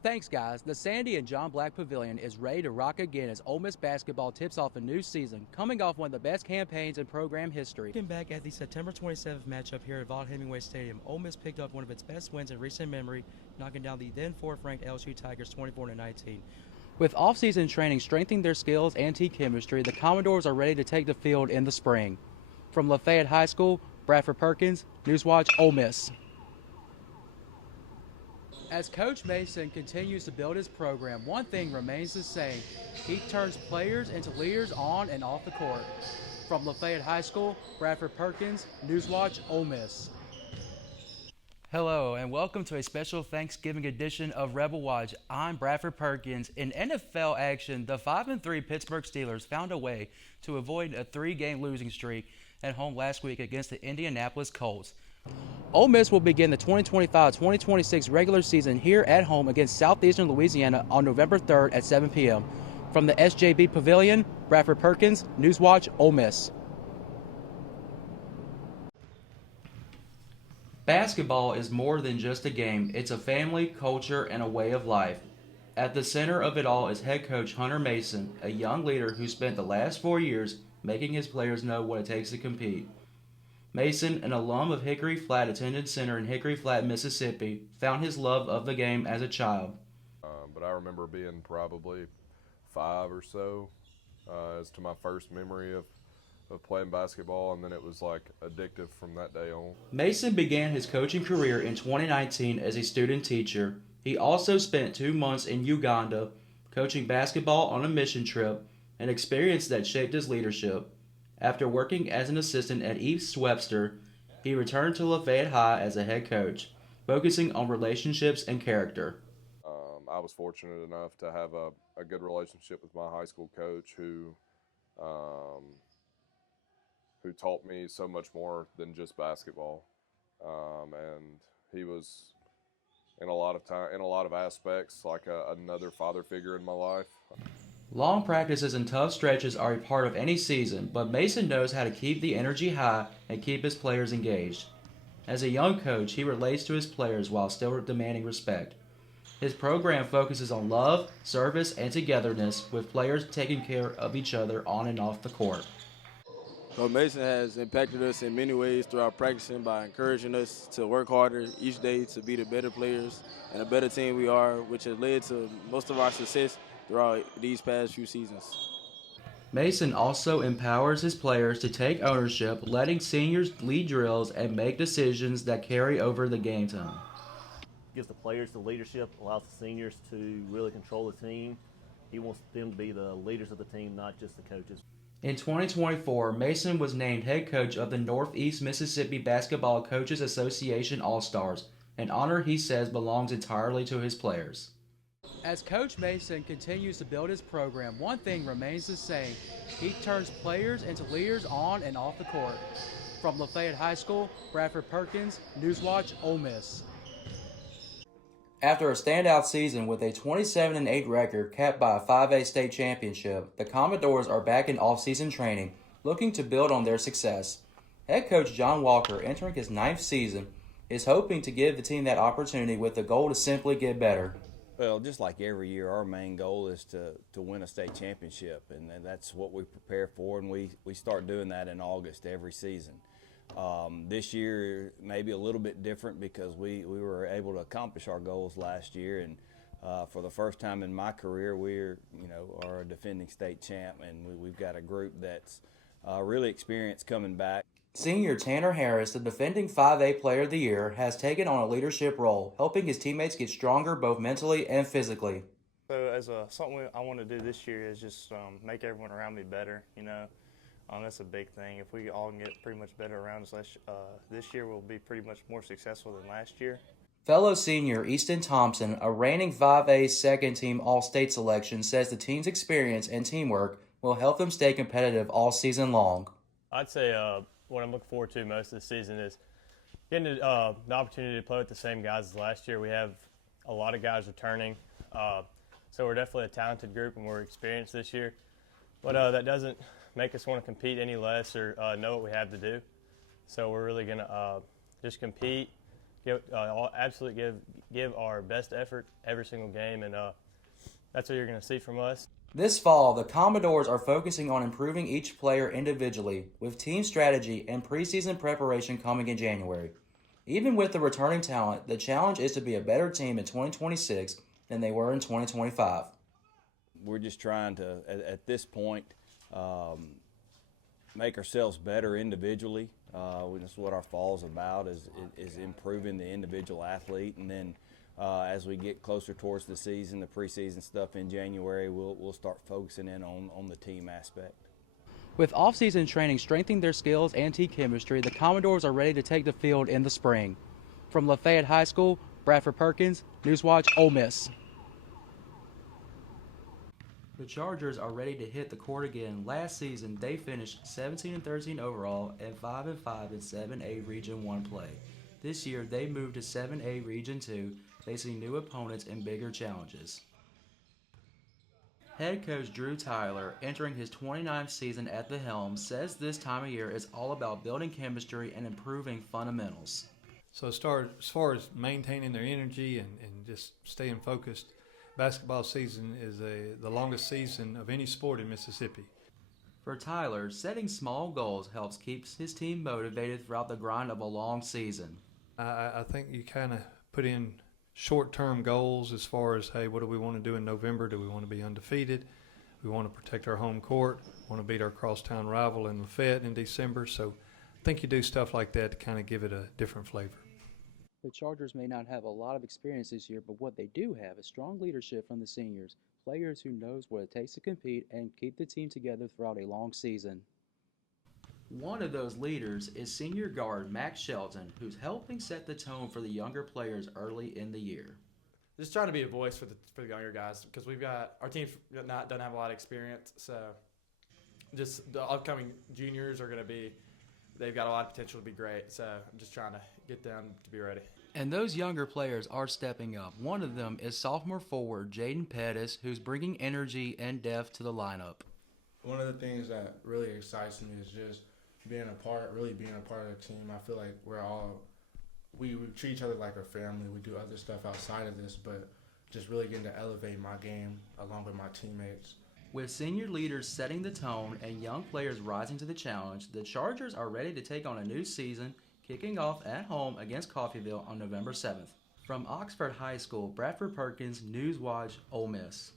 Thanks, guys. The Sandy and John Black Pavilion is ready to rock again as Ole Miss basketball tips off a new season, coming off one of the best campaigns in program history. Looking back at the September 27th matchup here at Vaught-Hemingway Stadium, Ole Miss picked up one of its best wins in recent memory, knocking down the then fourth-ranked LSU Tigers 24-19. With off-season training strengthening their skills and team chemistry, the Commodores are ready to take the field in the spring. From Lafayette High School, Bradford Perkins, Newswatch, Ole Miss. As Coach Mason continues to build his program, one thing remains the same. He turns players into leaders on and off the court. From Lafayette High School, Bradford Perkins, Newswatch, Ole Miss. Hello, and welcome to a special Thanksgiving edition of Rebel Watch. I'm Bradford Perkins. In NFL action, the 5-3 Pittsburgh Steelers found a way to avoid a 3-game losing streak at home last week against the Indianapolis Colts. Ole Miss will begin the 2025-2026 regular season here at home against Southeastern Louisiana on November 3rd at 7 p.m. From the SJB Pavilion, Bradford Perkins, Newswatch, Ole Miss. Basketball is more than just a game. It's a family, culture, and a way of life. At the center of it all is head coach Hunter Mason, a young leader who spent the last 4 years making his players know what it takes to compete. Mason, an alum of Hickory Flat, attended center in Hickory Flat, Mississippi, found his love of the game as a child. But I remember being probably 5 or so as to my first memory of playing basketball, and then it was like addictive from that day on. Mason began his coaching career in 2019 as a student teacher. He also spent 2 months in Uganda coaching basketball on a mission trip, an experience that shaped his leadership. After working as an assistant at East Webster, he returned to Lafayette High as a head coach, focusing on relationships and character. I was fortunate enough to have a good relationship with my high school coach um, who taught me so much more than just basketball. And he was in a lot of aspects like another father figure in my life. Long practices and tough stretches are a part of any season, but Mason knows how to keep the energy high and keep his players engaged. As a young coach, he relates to his players while still demanding respect. His program focuses on love, service, and togetherness, with players taking care of each other on and off the court. Coach Mason has impacted us in many ways throughout practicing by encouraging us to work harder each day to be the better players and a better team we are, which has led to most of our success throughout these past few seasons. Mason also empowers his players to take ownership, letting seniors lead drills and make decisions that carry over the game time. Gives the players the leadership, allows the seniors to really control the team. He wants them to be the leaders of the team, not just the coaches. In 2024, Mason was named head coach of the Northeast Mississippi Basketball Coaches Association All-Stars, an honor he says belongs entirely to his players. As Coach Mason continues to build his program, one thing remains the same. He turns players into leaders on and off the court. From Lafayette High School, Bradford Perkins, Newswatch, Ole Miss. After a standout season with a 27-8 record capped by a 5A state championship, the Commodores are back in off-season training, looking to build on their success. Head coach John Walker, entering his 9th season, is hoping to give the team that opportunity with the goal to simply get better. Well, just like every year, our main goal is to win a state championship, and that's what we prepare for, and we start doing that in August every season. This year may be a little bit different because we were able to accomplish our goals last year, and for the first time in my career, we're are a defending state champ, and we've got a group that's really experienced coming back. Senior Tanner Harris, the defending 5A Player of the Year, has taken on a leadership role, helping his teammates get stronger both mentally and physically. So as something I want to do this year is just make everyone around me better, that's a big thing. If we all can get pretty much better around us this year, we'll be pretty much more successful than last year. Fellow senior Easton Thompson, a reigning 5A second-team All-State selection, says the team's experience and teamwork will help them stay competitive all season long. I'd say what I'm looking forward to most of the season is getting the opportunity to play with the same guys as last year. We have a lot of guys returning, so we're definitely a talented group and we're experienced this year. But that doesn't make us want to compete any less or know what we have to do. So we're really going to just compete, absolutely give our best effort every single game, and that's what you're going to see from us. This fall, the Commodores are focusing on improving each player individually, with team strategy and preseason preparation coming in January. Even with the returning talent, the challenge is to be a better team in 2026 than they were in 2025. We're just trying to, at this point, make ourselves better individually. That's what our fall is about, is improving the individual athlete. And then as we get closer towards the season, the preseason stuff in January, we'll start focusing in on the team aspect. With off-season training strengthening their skills and team chemistry, the Commodores are ready to take the field in the spring. From Lafayette High School, Bradford Perkins, Newswatch, Ole Miss. The Chargers are ready to hit the court again. Last season, they finished 17-13 overall and 5-5 in 7A Region 1 play. This year, they moved to 7A Region 2, facing new opponents and bigger challenges. Head coach Drew Tyler, entering his 29th season at the helm, says this time of year is all about building chemistry and improving fundamentals. So as far as maintaining their energy and just staying focused, basketball season is the longest season of any sport in Mississippi. For Tyler, setting small goals helps keep his team motivated throughout the grind of a long season. I think you kind of put in short-term goals as far as, hey, what do we want to do in November? Do we want to be undefeated? We want to protect our home court, want to beat our crosstown rival in Lafayette in December. So I think you do stuff like that to kind of give it a different flavor. The Chargers may not have a lot of experience this year, but what they do have is strong leadership from the seniors, players who knows what it takes to compete and keep the team together throughout a long season. One of those leaders is senior guard Max Shelton, who's helping set the tone for the younger players early in the year. Just trying to be a voice for the younger guys, because we've got our team doesn't have a lot of experience, so just the upcoming juniors are going to be. They've got a lot of potential to be great, so I'm just trying to get them to be ready. And those younger players are stepping up. One of them is sophomore forward Jaden Pettis, who's bringing energy and depth to the lineup. One of the things that really excites me is just being a part of the team. I feel like we treat each other like a family. We do other stuff outside of this, but just really getting to elevate my game along with my teammates. With senior leaders setting the tone and young players rising to the challenge, the Chargers are ready to take on a new season, kicking off at home against Coffeyville on November 7th. From Oxford High School, Bradford Perkins, Newswatch, Ole Miss.